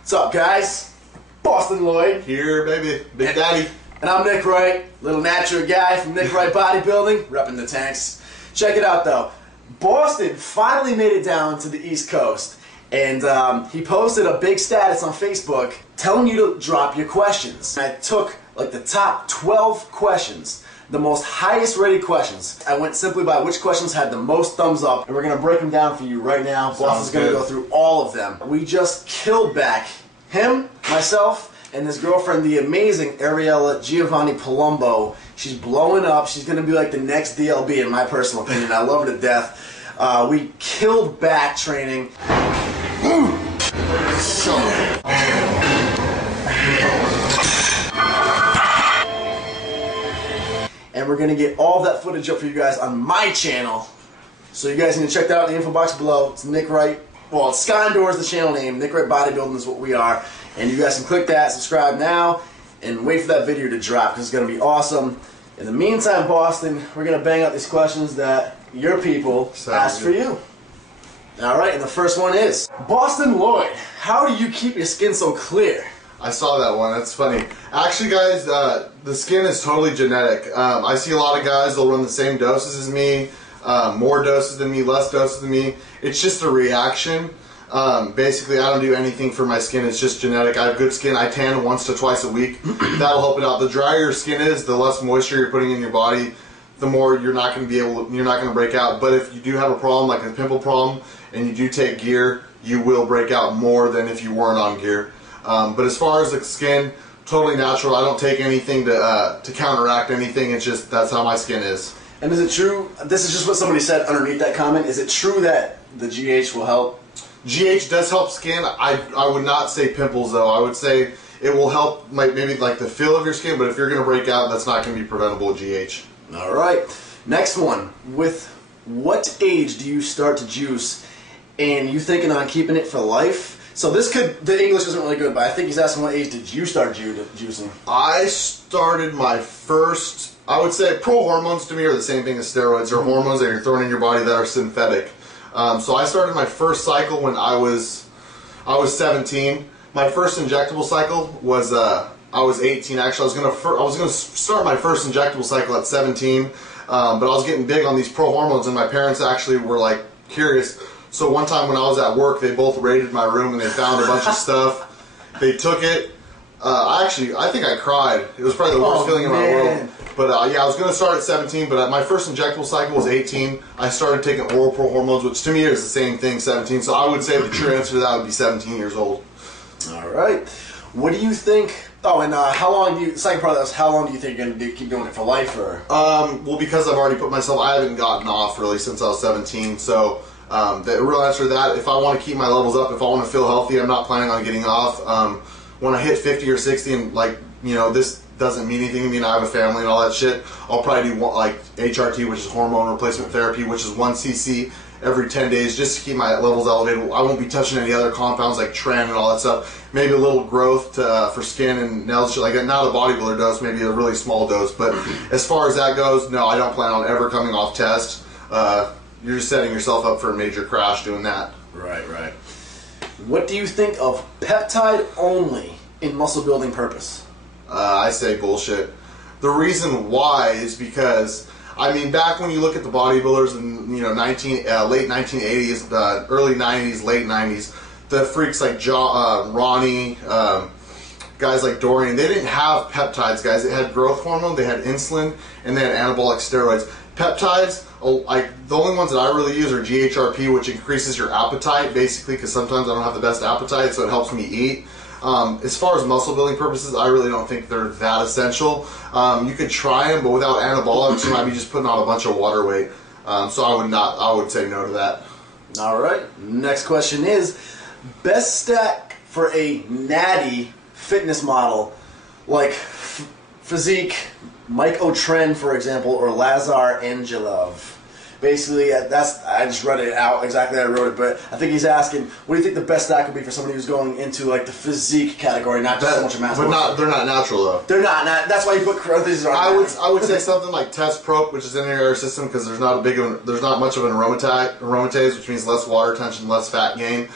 What's up, guys? Boston Lloyd. Here, baby. Big Daddy. And I'm Nick Wright, little natural guy from Nick Wright Bodybuilding, repping the tanks. Check it out, though. Boston finally made it down to the East Coast. And he posted a big status on Facebook telling you to drop your questions. I took like the top 12 questions, the most highest rated questions. I went simply by which questions had the most thumbs up, and we're going to break them down for you right now. Boston's going to go through all of them. We just killed back him, myself, and his girlfriend, the amazing Ariella Giovanni Palumbo. She's blowing up. She's going to be like the next DLB in my personal opinion. I love her to death. We killed back training. And we're going to get all that footage up for you guys on my channel. So you guys need to check that out in the info box below. It's Nick Wright. Well, Skondor is the channel name. Nick Wright Bodybuilding is what we are. And you guys can click that, subscribe now, and wait for that video to drop because it's going to be awesome. In the meantime, Boston, we're going to bang out these questions that your people asked for you. Alright, and the first one is, Boston Lloyd, how do you keep your skin so clear? I saw that one. That's funny. Actually, guys, the skin is totally genetic. I see a lot of guys, they'll run the same doses as me, more doses than me, less doses than me. It's just a reaction. Basically, I don't do anything for my skin. It's just genetic. I have good skin. I tan once to twice a week. That'll help it out. The drier your skin is, the less moisture you're putting in your body, the more you're not going to be able to, you're not going to break out. But if you do have a problem, like a pimple problem, and you do take gear, you will break out more than if you weren't on gear. But as far as the skin, totally natural. I don't take anything to counteract anything. It's just, that's how my skin is. And is it true, this is just what somebody said underneath that comment, is it true that the GH will help? GH does help skin. I would not say pimples though. I would say it will help maybe like the feel of your skin, but if you're going to break out, that's not going to be preventable with GH. Alright, next one. With what age do you start to juice, and you thinking on keeping it for life? So this could, the English isn't really good, but I think he's asking what age did you start juicing? I started my first, I would say pro hormones to me are the same thing as steroids. They're hormones that you're throwing in your body that are synthetic. So I started my first cycle when I was 17. My first injectable cycle was I was 18. Actually, I was gonna start my first injectable cycle at 17, but I was getting big on these pro hormones, and my parents actually were like curious. So one time when I was at work, they both raided my room and they found a bunch of stuff. They took it. I think I cried. It was probably the worst feeling in my world. But yeah, I was going to start at 17, but my first injectable cycle was 18. I started taking oral pro hormones, which to me is the same thing, 17. So I would say the true answer to that would be 17 years old. All right. What do you think? Oh, and how long do you? The second part of that was how long do you think you're going to keep doing it for life, or? Well, because I've already put myself, I haven't gotten off really since I was 17. So the real answer to that, if I want to keep my levels up, if I want to feel healthy, I'm not planning on getting off. When I hit 50 or 60, and like this doesn't mean anything to me, and I have a family and all that shit, I'll probably do like HRT, which is hormone replacement therapy, which is 1 cc every 10 days just to keep my levels elevated. I won't be touching any other compounds like Tren and all that stuff. Maybe a little growth for skin and nails, shit like that. Not a bodybuilder dose, maybe a really small dose. But as far as that goes, no, I don't plan on ever coming off test. You're just setting yourself up for a major crash doing that. Right, right. What do you think of peptide only in muscle building purpose? I say bullshit. The reason why is because, I mean, back when you look at the bodybuilders in late 1980s, early 90s, late 90s, the freaks like Ronnie, guys like Dorian, they didn't have peptides, guys. They had growth hormone, they had insulin, and they had anabolic steroids. Peptides, like the only ones that I really use are GHRP, which increases your appetite, basically, because sometimes I don't have the best appetite, so it helps me eat. As far as muscle building purposes, I really don't think they're that essential. You could try them, but without anabolics, you might be just putting on a bunch of water weight. So I would say no to that. All right. Next question is, best stack for a natty fitness model, like physique, Mike O'Tren, for example, or Lazar Angelov. Basically, I just read it out exactly how I wrote it, but I think he's asking, what do you think the best stack would be for somebody who's going into like the physique category, not just so much of mass? But they're not natural though. They're not. That's why you put parentheses on. I would say something like Test Prop, which is in your system, because there's not much of an aromatase, which means less water retention, less fat gain.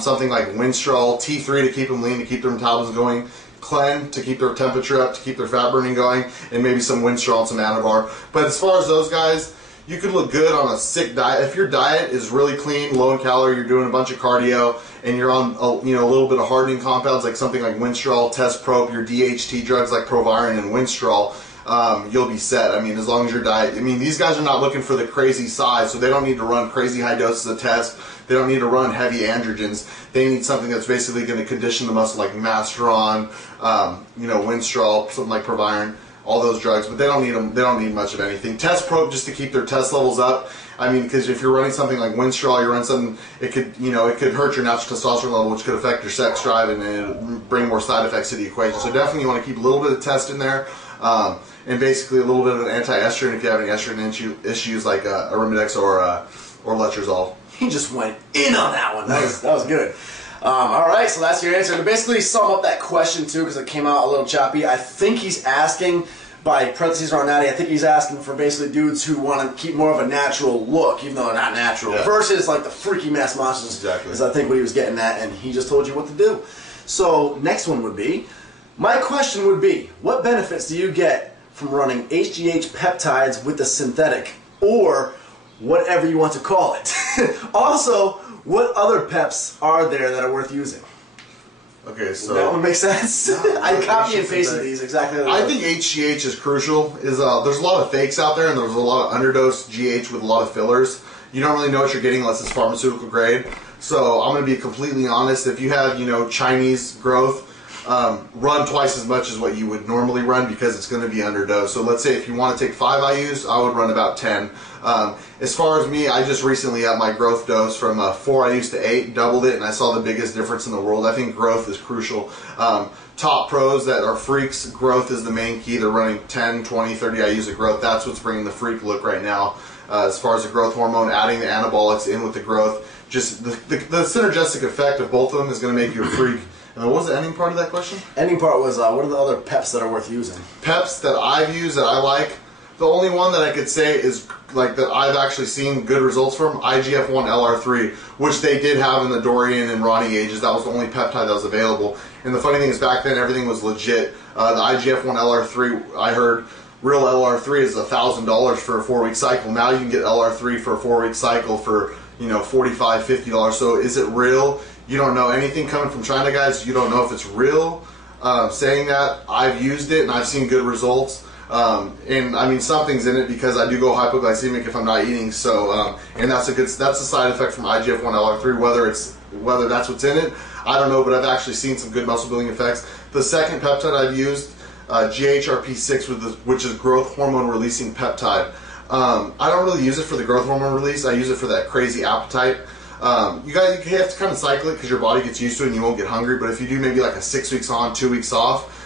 something like Winstrol, T3 to keep them lean, to keep their metabolism going, Clen to keep their temperature up, to keep their fat burning going, and maybe some Winstrol and some Anabar. But as far as those guys, you could look good on a sick diet. If your diet is really clean, low in calorie, you're doing a bunch of cardio, and you're on a little bit of hardening compounds like something like Winstrol, Test-Prop, your DHT drugs like Proviron and Winstrol, you'll be set. I mean, as long as your diet, I mean, these guys are not looking for the crazy size, so they don't need to run crazy high doses of test. They don't need to run heavy androgens. They need something that's basically going to condition the muscle like Masteron, Winstrol, something like Proviron, all those drugs, but they don't need them. They don't need much of anything. Test-Prop just to keep their test levels up. I mean, because if you're running something like Winstrol, you run something, it could hurt your natural testosterone level, which could affect your sex drive and bring more side effects to the equation. So definitely you want to keep a little bit of test in there, and basically a little bit of an anti-estrogen if you have any estrogen issues like Arimidex or Letrozole. He just went in on that one. That was good. All right, so that's your answer. To basically sum up that question too, because it came out a little choppy, I think he's asking, by parentheses around natty, I think he's asking for basically dudes who want to keep more of a natural look, even though they're not natural, versus like the freaky mass monsters. Exactly. Is I think what he was getting at, and he just told you what to do. So next one would be, my question would be, what benefits do you get from running HGH peptides with the synthetic, or whatever you want to call it? Also, what other peps are there that are worth using? Okay, so that one makes sense. No, I copy and pasted these exactly. I think HGH is crucial. There's a lot of fakes out there, and there's a lot of underdose GH with a lot of fillers. You don't really know what you're getting unless it's pharmaceutical grade. So I'm going to be completely honest. If you have Chinese growth, run twice as much as what you would normally run because it's going to be underdosed. So let's say if you want to take 5 IUs, I would run about 10. As far as me, I just recently upped my growth dose from 4 IUs to 8, doubled it, and I saw the biggest difference in the world. I think growth is crucial. Top pros that are freaks, growth is the main key. They're running 10, 20, 30 IUs of growth. That's what's bringing the freak look right now. As far as the growth hormone, adding the anabolics in with the growth, just the synergistic effect of both of them is going to make you a freak. And what was the ending part of that question? Ending part was, what are the other peps that are worth using? Peps that I've used that I like, the only one that I could say is like that I've actually seen good results from, IGF-1 LR3, which they did have in the Dorian and Ronnie ages. That was the only peptide that was available. And the funny thing is, back then everything was legit. The IGF-1 LR3, I heard real LR3 is $1,000 for a 4-week cycle. Now you can get LR3 for a 4-week cycle for $45, $50. So is it real? You don't know anything coming from China, guys. You don't know if it's real. Saying that, I've used it and I've seen good results. And I mean, something's in it because I do go hypoglycemic if I'm not eating. So, and that's a side effect from IGF-1 LR3. Whether that's what's in it, I don't know. But I've actually seen some good muscle building effects. The second peptide I've used, GHRP6, which is growth hormone releasing peptide. I don't really use it for the growth hormone release. I use it for that crazy appetite. You have to kind of cycle it because your body gets used to it and you won't get hungry. But if you do maybe like a 6 weeks on, 2 weeks off,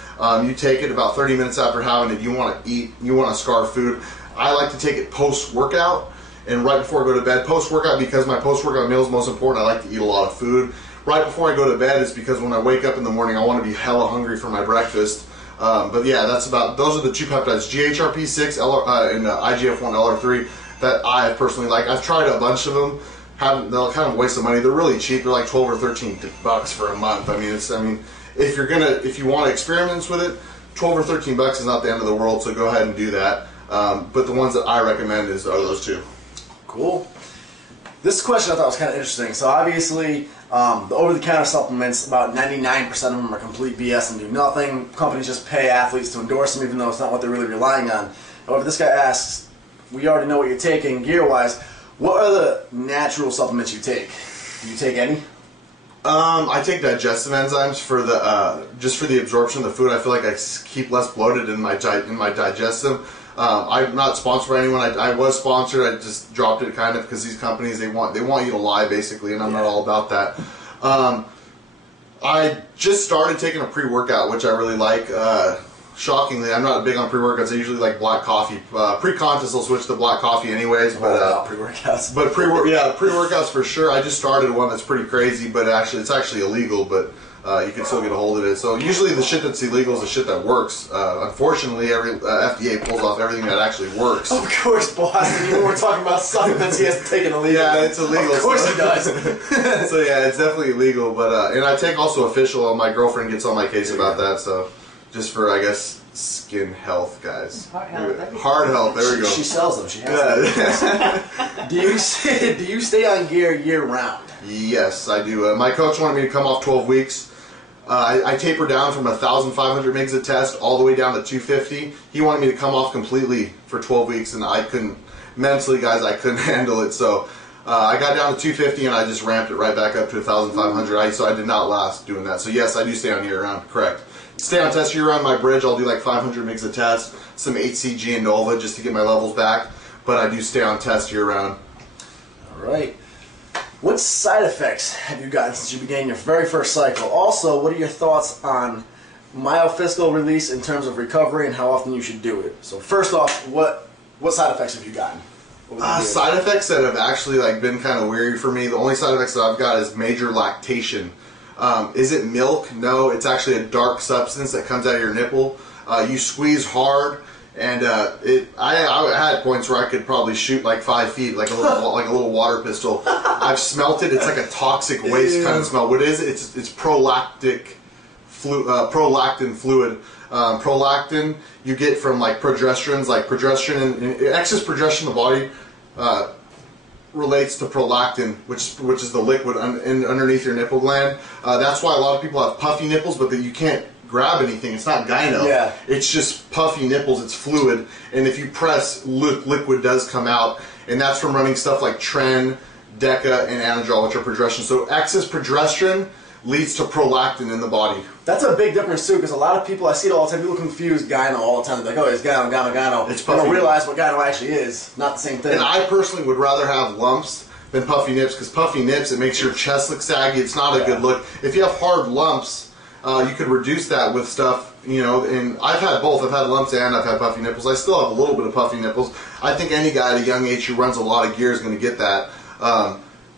you take it about 30 minutes after having it. You want to eat. You want to scarf food. I like to take it post-workout and right before I go to bed. Post-workout, because my post-workout meal is most important. I like to eat a lot of food. Right before I go to bed is because when I wake up in the morning, I want to be hella hungry for my breakfast. But yeah, those are the two peptides, GHRP6 and IGF-1 LR3, that I personally like. I've tried a bunch of them. They're kind of a waste of money. They're really cheap. They're like 12 or 13 bucks for a month. I mean, if you want to experiment with it, 12 or 13 bucks is not the end of the world. So go ahead and do that. But the ones that I recommend are those two. Cool. This question I thought was kind of interesting. So obviously, the over-the-counter supplements, about 99% of them are complete BS and do nothing. Companies just pay athletes to endorse them, even though it's not what they're really relying on. However, this guy asks, we already know what you're taking gear-wise. What are the natural supplements you take? Do you take any? I take digestive enzymes for the just for the absorption of the food. I feel like I keep less bloated in my digestive. I'm not sponsored by anyone. I was sponsored. I just dropped it kind of because these companies they want you to lie basically, and I'm not all about that. I just started taking a pre-workout, which I really like. shockingly, I'm not big on pre-workouts. I usually like black coffee. Pre-contest, I'll switch to black coffee anyways. But pre-workouts. But pre-workouts for sure. I just started one that's pretty crazy, but it's actually illegal. But you can still get a hold of it. So usually the shit that's illegal is the shit that works. Unfortunately, every FDA pulls off everything that actually works. Of course, boss. Even when we're talking about supplements, he has to take an illegal. Yeah, it's illegal. Of course he does. So yeah, it's definitely illegal. But and I take also official. My girlfriend gets on my case about that. So just for, I guess, skin health, guys. Heart health. Heart health. There we go. She sells them. She has them. Do you stay on gear year round? Yes, I do. My coach wanted me to come off 12 weeks. I taper down from 1,500 mgs a test all the way down to 250. He wanted me to come off completely for 12 weeks, and I couldn't, mentally, guys, I couldn't handle it. So I got down to 250, and I just ramped it right back up to 1,500. So I did not last doing that. So yes, I do stay on year round, correct. Stay on test year round. My bridge, I'll do like 500 mgs a test, some HCG and Nova just to get my levels back. But I do stay on test year round. All right. What side effects have you gotten since you began your very first cycle? Also, what are your thoughts on myofascial release in terms of recovery and how often you should do it? So first off, what side effects have you gotten? Side effects that have actually been kind of weird for me. The only side effects that I've got is major lactation. Is it milk? No, it's actually a dark substance that comes out of your nipple. You squeeze hard. And I had points where I could probably shoot like 5 feet, like a little water pistol. I've smelt it. It's like a toxic waste kind of smell. What is it? It's prolactin fluid. Prolactin you get from like progesterones, like progesterone and excess progesterone in the body relates to prolactin, which is the liquid underneath your nipple gland. That's why a lot of people have puffy nipples, but that you can't grab anything. It's not gyno. Yeah. It's just puffy nipples. It's fluid, and if you press, liquid does come out, and that's from running stuff like Tren, Deca, and Anadrol, which are progesterone. So excess progesterone leads to prolactin in the body. That's a big difference too, because a lot of people, I see it all the time, people confuse gyno all the time. They're like, oh, it's gyno. It's they don't realize what gyno actually is. Not the same thing. And I personally would rather have lumps than puffy nips, because puffy nips, it makes your chest look saggy. It's not a good look. If you have hard lumps, you could reduce that with stuff, and I've had both. I've had lumps and I've had puffy nipples. I still have a little bit of puffy nipples. I think any guy at a young age who runs a lot of gear is going to get that.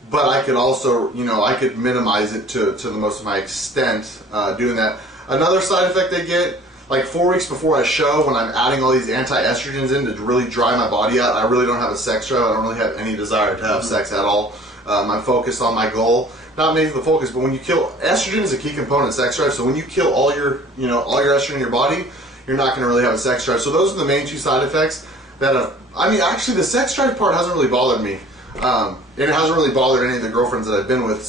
But I could also, I could minimize it to the most of my extent doing that. Another side effect I get, like 4 weeks before I show, when I'm adding all these anti-estrogens in to really dry my body out, I really don't have a sex drive. I don't really have any desire to have sex at all. I'm focused on my goal. Not making the focus, but when you kill, estrogen is a key component of sex drive. So when you kill all your estrogen in your body, you're not going to really have a sex drive. So those are the main two side effects that have. I mean, actually, the sex drive part hasn't really bothered me, and it hasn't really bothered any of the girlfriends that I've been with.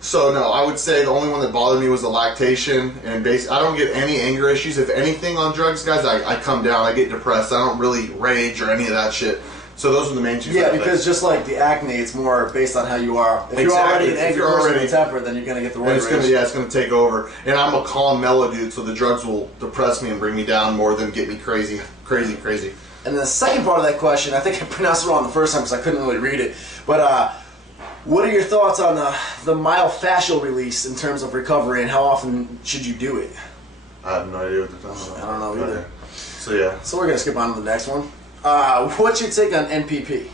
So no, I would say the only one that bothered me was the lactation, and I don't get any anger issues. If anything on drugs, guys, I come down, I get depressed. I don't really rage or any of that shit. So those are the main two. Yeah, because just like the acne, it's more based on how you are. If you're already an angry person with temper, then you're going to get the roid rage. It's going to take over. And I'm a calm, mellow dude, so the drugs will depress me and bring me down more than get me crazy. And the second part of that question, I think I pronounced it wrong the first time because I couldn't really read it. But what are your thoughts on the myofascial release in terms of recovery, and how often should you do it? I have no idea what they're talking about. I don't know either. Okay. So yeah. So we're going to skip on to the next one. What's your take on NPP?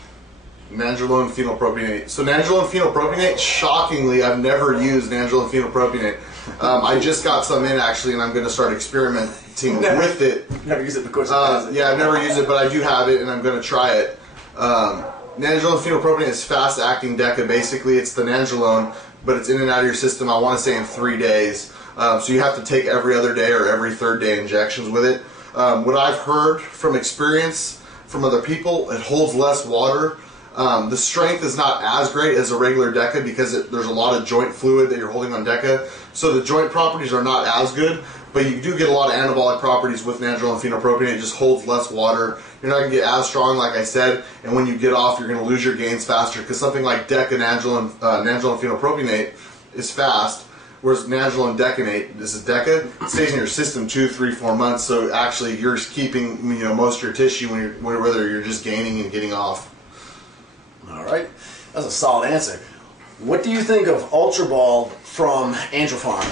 Nandrolone phenylpropionate. So nandrolone phenylpropionate, shockingly, I've never used nandrolone phenylpropionate. I just got some in actually, and I'm going to start experimenting with it. Never used it because yeah, I've never used it, but I do have it, and I'm going to try it. Nandrolone phenylpropionate is fast-acting Deca. Basically, it's the nandrolone, but it's in and out of your system, I want to say in 3 days. So you have to take every other day or every third day injections with it. What I've heard from experience from other people, it holds less water. The strength is not as great as a regular Deca because there's a lot of joint fluid that you're holding on Deca. So the joint properties are not as good, but you do get a lot of anabolic properties with nandrolone phenylpropionate. It just holds less water. You're not going to get as strong, like I said, and when you get off, you're going to lose your gains faster because something like Deca nandrolone phenylpropionate is fast, whereas nandrolone decanate, this is Deca, it stays in your system 2, 3, 4 months. So actually, you're keeping most of your tissue whether you're just gaining and getting off. All right, that's a solid answer. What do you think of Ultra Ball from Andropharm?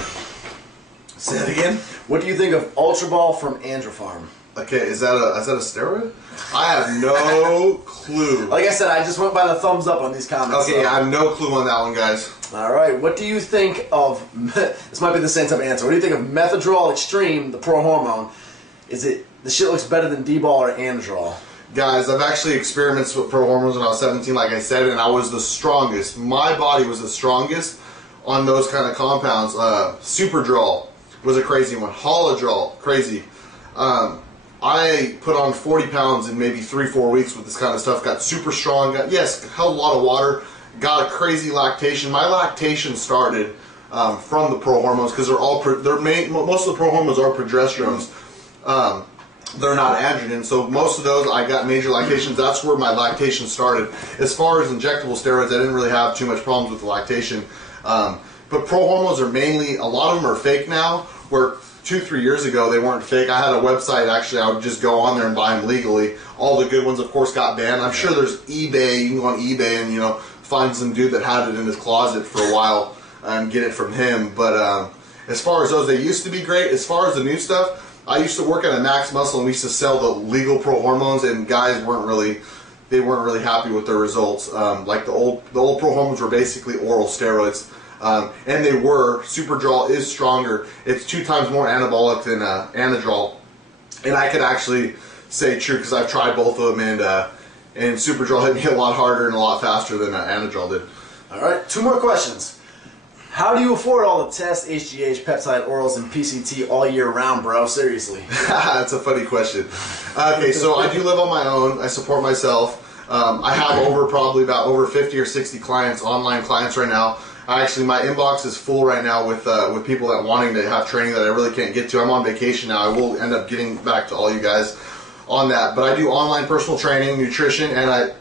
Say that again. What do you think of Ultra Ball from Andropharm? Okay, is that a steroid? I have no clue. Like I said, I just went by the thumbs up on these comments. Okay, I have no clue on that one, guys. All right, what do you think of, this might be the same type of answer, what do you think of Methadrol Extreme, the pro hormone? The shit looks better than D-Ball or Anadrol? Guys, I've actually experimented with pro hormones when I was 17, like I said, and I was the strongest. My body was the strongest on those kind of compounds. Superdrol was a crazy one. Holodrol, crazy. I put on 40 pounds in maybe 3-4 weeks with this kind of stuff. Got super strong. Held a lot of water. Got a crazy lactation. My lactation started from the pro hormones because most of the pro hormones are progesterones. They're not androgen, so most of those I got major lactations. That's where my lactation started. As far as injectable steroids, I didn't really have too much problems with the lactation. But pro hormones are mainly, a lot of them are fake now, where 2-3 years ago they weren't fake. I had a website, actually, I would just go on there and buy them legally. All the good ones, of course, got banned. I'm sure there's eBay, you can go on eBay and, you know, find some dude that had it in his closet for a while and get it from him. But as far as those, they used to be great. As far as the new stuff, I used to work at a Max Muscle and we used to sell the legal pro hormones, and guys weren't really happy with their results. Like the old pro hormones were basically oral steroids. And they were. Superdrol is stronger. It's 2 times more anabolic than Anadrol. And I could actually say true because I've tried both of them, and Superdrol hit me a lot harder and a lot faster than Anadrol did. All right, 2 more questions. How do you afford all the tests, HGH, peptide orals, and PCT all year round, bro? Seriously. That's a funny question. Okay, so I do live on my own. I support myself. I have probably about over 50 or 60 clients, online clients right now. Actually, my inbox is full right now with people that wanting to have training that I really can't get to. I'm on vacation now. I will end up getting back to all you guys on that. But I do online personal training, nutrition, and I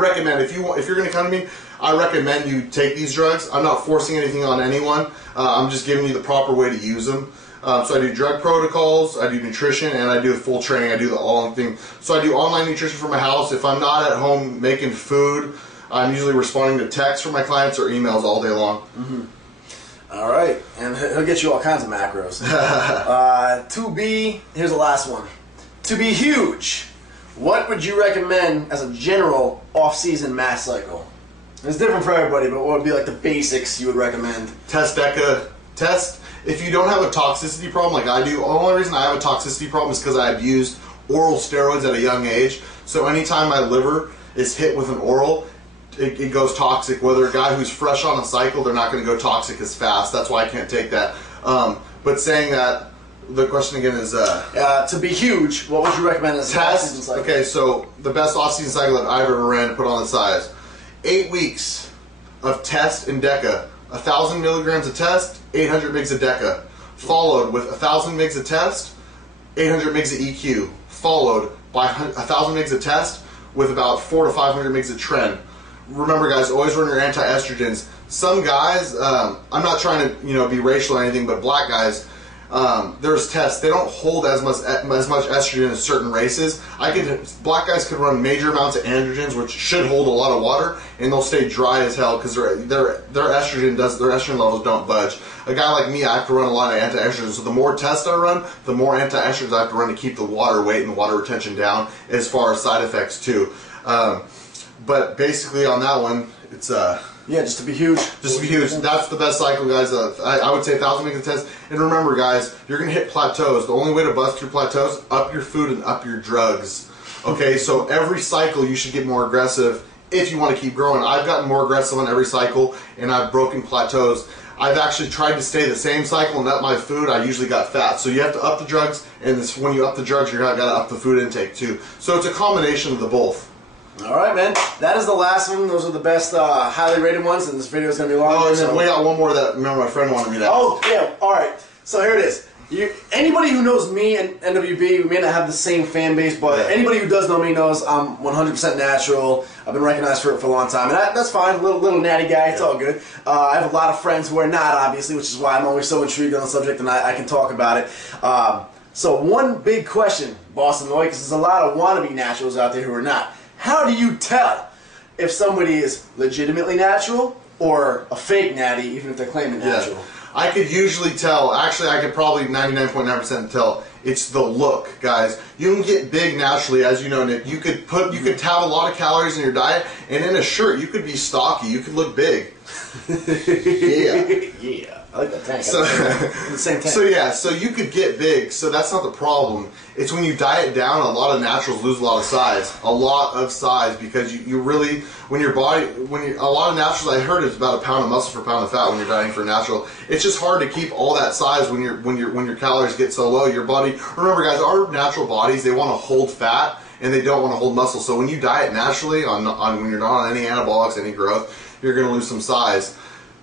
recommend if you're going to come to me, I recommend you take these drugs. I'm not forcing anything on anyone. I'm just giving you the proper way to use them. So I do drug protocols, I do nutrition, and I do full training. I do the all thing. So I do online nutrition from my house. If I'm not at home making food, I'm usually responding to texts from my clients or emails all day long. Mm-hmm. All right, and he'll get you all kinds of macros. To be, here's the last one. To be huge, what would you recommend as a general off-season mass cycle? It's different for everybody, but what would be like the basics you would recommend? Test DECA. Test. If you don't have a toxicity problem like I do, the only reason I have a toxicity problem is because I abused oral steroids at a young age. So anytime my liver is hit with an oral, it goes toxic. Whether a guy who's fresh on a cycle, they're not going to go toxic as fast. That's why I can't take that. But saying that, the question again is... to be huge, what would you recommend as an off-season cycle? Okay, so the best off-season cycle that I've ever ran to put on the size. 8 weeks of test in DECA. 1,000 milligrams of test, 800 mgs of DECA. Followed with 1,000 mgs of test, 800 mgs of EQ. Followed by 1,000 mgs of test with about 400 to 500 mgs of tren. Remember, guys, always run your anti-estrogens. Some guys, I'm not trying to be racial or anything, but black guys, there's tests. They don't hold as much estrogen as certain races. Black guys could run major amounts of androgens, which should hold a lot of water, and they'll stay dry as hell because their estrogen levels don't budge. A guy like me, I have to run a lot of anti-estrogens. So the more tests I run, the more anti-estrogens I have to run to keep the water weight and water retention down, as far as side effects too. But basically on that one, it's yeah, just to be huge. Just to be huge. That's the best cycle, guys. I would say 1,000 mgs of test. And remember, guys, you're going to hit plateaus. The only way to bust through plateaus, up your food and up your drugs. Okay, so every cycle you should get more aggressive if you want to keep growing. I've gotten more aggressive on every cycle, and I've broken plateaus. I've actually tried to stay the same cycle and up my food. I usually got fat. So you have to up the drugs, and when you up the drugs, you've got to up the food intake too. So it's a combination of the both. All right, man. That is the last one. Those are the best highly rated ones, and this video is going to be long. Oh, and then we got one more that remember my friend wanted me to. Oh, yeah. All right. So here it is. Anybody who knows me and NWB, we may not have the same fan base, but anybody who does know me knows I'm 100% natural. I've been recognized for it for a long time, and that's fine. A little natty guy. It's all good. I have a lot of friends who are not, obviously, which is why I'm always so intrigued on the subject, and I can talk about it. So one big question, Boston Lloyd, because there's a lot of wannabe naturals out there who are not. How do you tell if somebody is legitimately natural or a fake natty, even if they're claiming natural. Yeah. I could usually tell, actually I could probably 99.9% tell, it's the look, guys. You can get big naturally, as you know, Nick. You could have a lot of calories in your diet, and in a shirt you could be stocky, you could look big. Yeah. Yeah. I like that tank. So, the same tank. So yeah, so you could get big, so that's not the problem. It's when you diet down, a lot of naturals lose a lot of size. A lot of size, because you really, when your body, a lot of naturals, I heard it's about a pound of muscle per pound of fat when you're dieting for natural. It's just hard to keep all that size when your calories get so low. Your body, remember guys, our natural bodies, they want to hold fat and they don't want to hold muscle. So when you diet naturally, when you're not on any anabolics, any growth, you're going to lose some size.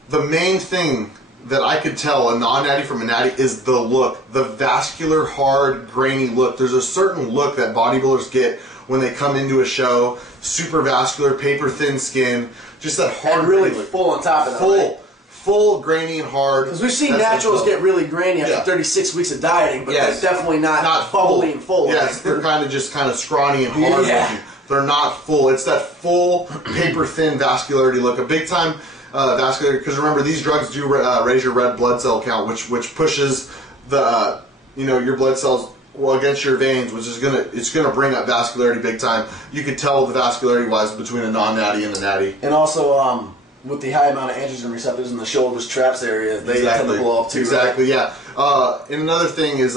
The main thing that I could tell a non-natty from a natty is the look, the vascular, hard, grainy look. There's a certain look that bodybuilders get when they come into a show, super vascular, paper thin skin, just that hard, and really look. full on top of it. Full, grainy and hard. Because we've seen naturals get really grainy after 36 weeks of dieting, but they're definitely not bubbly and full. Yes, they're kind of scrawny and hard looking. They're not full. It's that full, paper thin vascularity look. A big time vascular, because remember, these drugs do raise your red blood cell count, which pushes the your blood cells against your veins, which is gonna bring up vascularity big time. You could tell the vascularity wise between a non-natty and a natty. And also with the high amount of androgen receptors in the shoulders, traps area, they tend to blow up too. Exactly, right? Yeah. And another thing is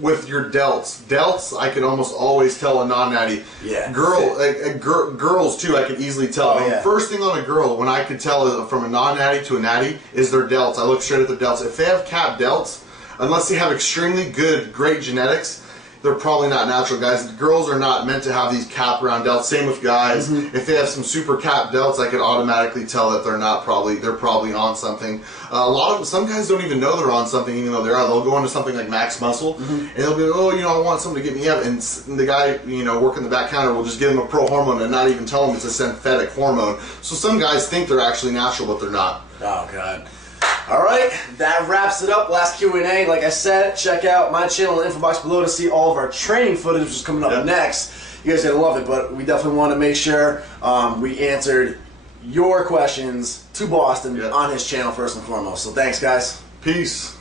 with your delts, I can almost always tell a non-natty. Yeah. Girls too, I could easily tell. Oh, yeah. First thing on a girl, when I could tell from a non-natty to a natty, is their delts. I look straight at their delts. If they have capped delts, unless they have extremely great genetics, they're probably not natural, guys. Girls are not meant to have these capped round delts. Same with guys. If they have some super capped delts, I could automatically tell that they're probably on something. Some guys don't even know they're on something, even though they are. They'll go into something like Max Muscle, and they'll be, I want something to get me up, and the guy, working the back counter will just give them a pro hormone and not even tell them it's a synthetic hormone. So some guys think they're actually natural, but they're not. Oh God. All right, that wraps it up. Last Q&A. Like I said, check out my channel in the info box below to see all of our training footage, which is coming up next. You guys are gonna love it, but we definitely want to make sure we answered your questions to Boston on his channel first and foremost. So thanks, guys. Peace.